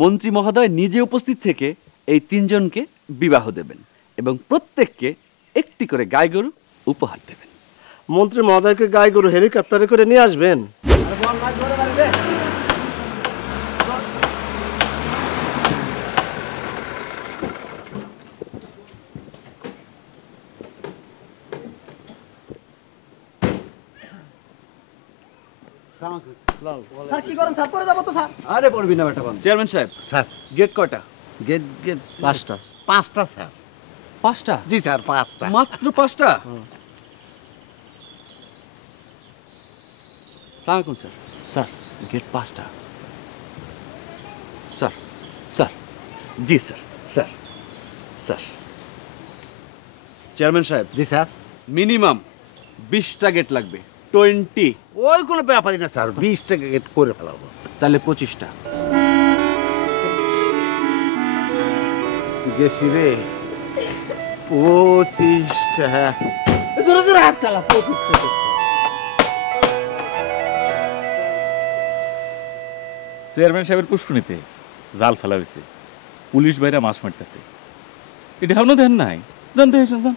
মন্ত্রী মহোদয় নিজে উপস্থিত থেকে এই তিনজনকে বিবাহ দেবেন এবং প্রত্যেককে একটি করে গাই গরু উপহার দেবেন। মন্ত্রী মহোদয়কে গাই গরু হেলিকপ্টারে করে নিয়ে আসবেন? স্যার কি করেন স্যার? পরে যাবো তো স্যার। আরে পড়বি না বেটা বান। চেয়ারম্যান সাহেব, স্যার গেট কয়টা? গেট গেট 5টা। 5টা স্যার। 5টা? জি স্যার 5টা। মাত্র 5টা? সালাম আলাইকুম স্যার। স্যার গেট 5টা। স্যার স্যার জি স্যার স্যার স্যার। চেয়ারম্যান সাহেব, জি স্যার। মিনিমাম 20টা গেট লাগবে। 20। ওই কোনো ব্যাপারই না স্যার, 20টা গেট করে ফেলাবো। তাহলে 25টা। গেছি রে 25টা। জোরে জোরে হাত চালা। 25টা। চেয়ারম্যান সাহেবের পুষ্করিণীতে জাল ফেলা হয়েছে, পুলিশ বাইরে মাছ মারতেছে। এটা এখনো দেন নাই? জানতে এসেছেন যান।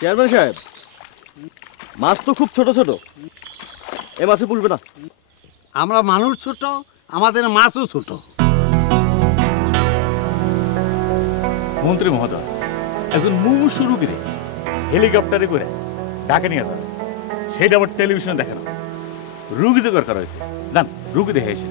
চেয়ারম্যান সাহেব, মাছ তো খুব ছোট ছোট, এ মাছে পুষবে না। আমরা মানুষ ছোট, আমাদের মাছও ছোট। মন্ত্রী মহোদয় একজন মুমূর্ষু রুগীরে হেলিকপ্টারে করে ঢাকা নিয়ে যান, সেটা আবার টেলিভিশনে দেখানো। রুগী জোগাড় করা হয়েছে, যান রুগী দেখে এসে।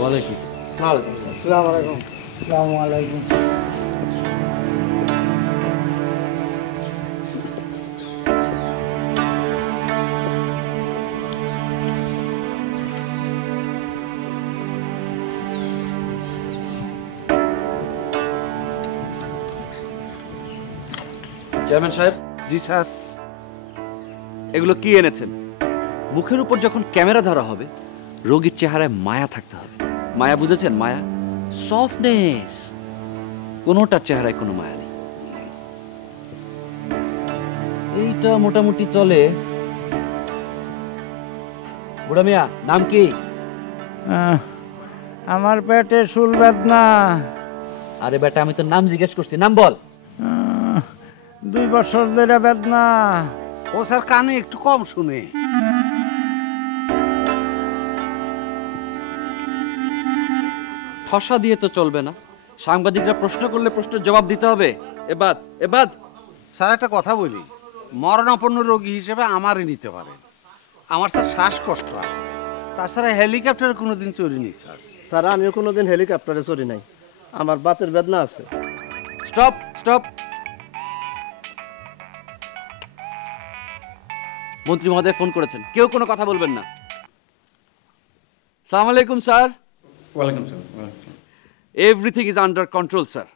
বলে কি? আসসালামু আলাইকুম। আসসালামু আলাইকুম। চেয়ারম্যান সাহেব, জি স্যার। এগুলো কি এনেছেন? মুখের উপর যখন ক্যামেরা ধরা হবে, রোগীর চেহারায় মায়া থাকতে হবে। মায়া বুঝেছেন? মায়া, সফটনেস। কোনোটার চেহারায় কোনো মায়া নেই। এইটা মোটামুটি চলে। বুড়া মিয়া, নাম কি? আমার পেটে শুল বেদনা। আরে বেটা, আমি তো নাম জিজ্ঞেস করছি, নাম বল। 2 বছর ধরে বেদনা। ও স্যার কানে একটু কম শুনে। ঠসা দিয়ে তো চলবে না, সাংবাদিকরা প্রশ্ন করলে প্রশ্নের জবাব দিতে হবে। এবাদ এবাদ। স্যার একটা কথা বলি, মরণাপন্ন রোগী হিসেবে আমারই নিতে পারেন। আমার স্যার শ্বাসকষ্ট আছে, তাছাড়া হেলিকপ্টারে কোনোদিন চড়িনি স্যার। স্যার আমিও কোনোদিন হেলিকপ্টারে চড়ি নাই, আমার বাতের বেদনা আছে। Stop stop. মন্ত্রী মহোদয় ফোন করেছেন, কেউ কোনো কথা বলবেন না। সালাম আলাইকুম স্যার। ওয়ালাইকুম সালাম। Everything is under control sir.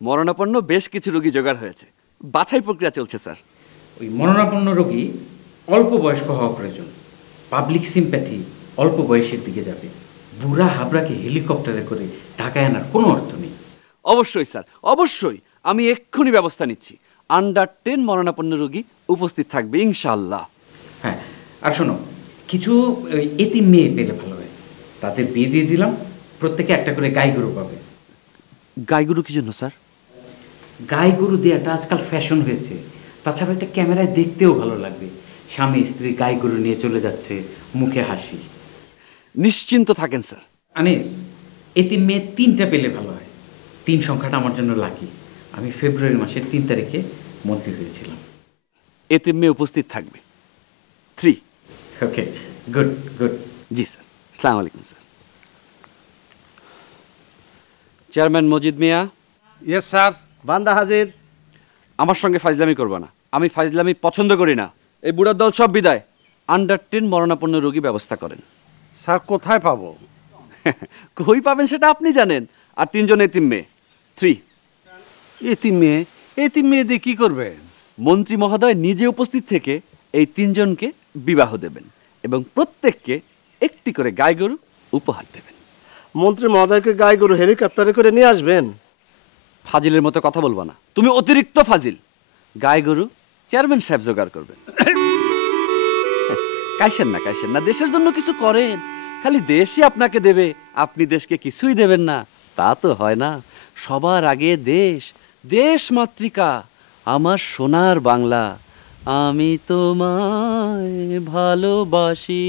মরণাপন্ন বেশ কিছু রোগী জোগাড় হয়েছে, বাছাই প্রক্রিয়া চলছে স্যার। ওই মরণাপন্ন রোগী অল্প বয়স্ক হওয়া প্রয়োজন। পাবলিক সিম্প্যাথি অল্প বয়সের দিকে যাবে। বুড়া হাবড়াকে হেলিকপ্টারে করে ঢাকায় আনার কোনো অর্থ নেই। অবশ্যই স্যার, অবশ্যই। আমি এক্ষুনি ব্যবস্থা নিচ্ছি। আন্ডার 10 মরণাপন্ন রোগী উপস্থিত থাকবে ইনশাআল্লাহ। হ্যাঁ, আর শোনো, কিছু এতিম মেয়ে পেলে ভালো হয়, তাদের বিয়ে দিয়ে দিলাম। প্রত্যেকে একটা করে গাই গরু পাবে। গাই গরু কি জন্য স্যার? গাই গরু দেওয়াটা আজকাল ফ্যাশন হয়েছে। তাছাড়া একটা ক্যামেরায় দেখতেও ভালো লাগবে। স্বামী স্ত্রী গাই গরু নিয়ে চলে যাচ্ছে, মুখে হাসি। নিশ্চিন্ত থাকেন স্যার। আনিস, এতিম মেয়ে 3টা পেলে ভালো হয়। 3 সংখ্যাটা আমার জন্য লাকি। আমি ফেব্রুয়ারি মাসের 3 তারিখে মন্ত্রী হয়েছিলাম। এতিম মেয়ে উপস্থিত থাকবে 3। Okay, good good. জি স্যার। আসসালামু আলাইকুম sir. Chairman Majid Mia. Yes sir. বান্দা হাজির। আমার সঙ্গে ফাজলামি করবা না, আমি ফাজলামি পছন্দ করি না। এই বুড়ার দল সব বিদায়। আন্ডার 10 মরণাপন্ন রোগী ব্যবস্থা করেন। স্যার কোথায় পাবো? কই পাবেন সেটা আপনি জানেন। আর 3 জন এতিম মেয়ে 3। এতিম মেয়ে? এতিম মেয়ে দিয়ে কি করবে? মন্ত্রী মহোদয় নিজে উপস্থিত থেকে এই তিনজনকে বিবাহ দেবেন এবং প্রত্যেককে একটি করে গাই গরু উপহার দেবেন। মন্ত্রী মহোদয়কে গাই গরু হেলিকপ্টারে করে নিয়ে আসবেন? ফাজিলের মতো কথা বলবো না, তুমি অতিরিক্ত ফাজিল। গাই গরু চেয়ারম্যান সাহেব জোগাড় করবেন। কাইসেন না, দেশের জন্য কিছু করেন। খালি দেশই আপনাকে দেবে, আপনি দেশকে কিছুই দেবেন না, তা তো হয় না। সবার আগে দেশ, দেশ মাতৃকা, আমার সোনার বাংলা, আমি তোমায় ভালোবাসি।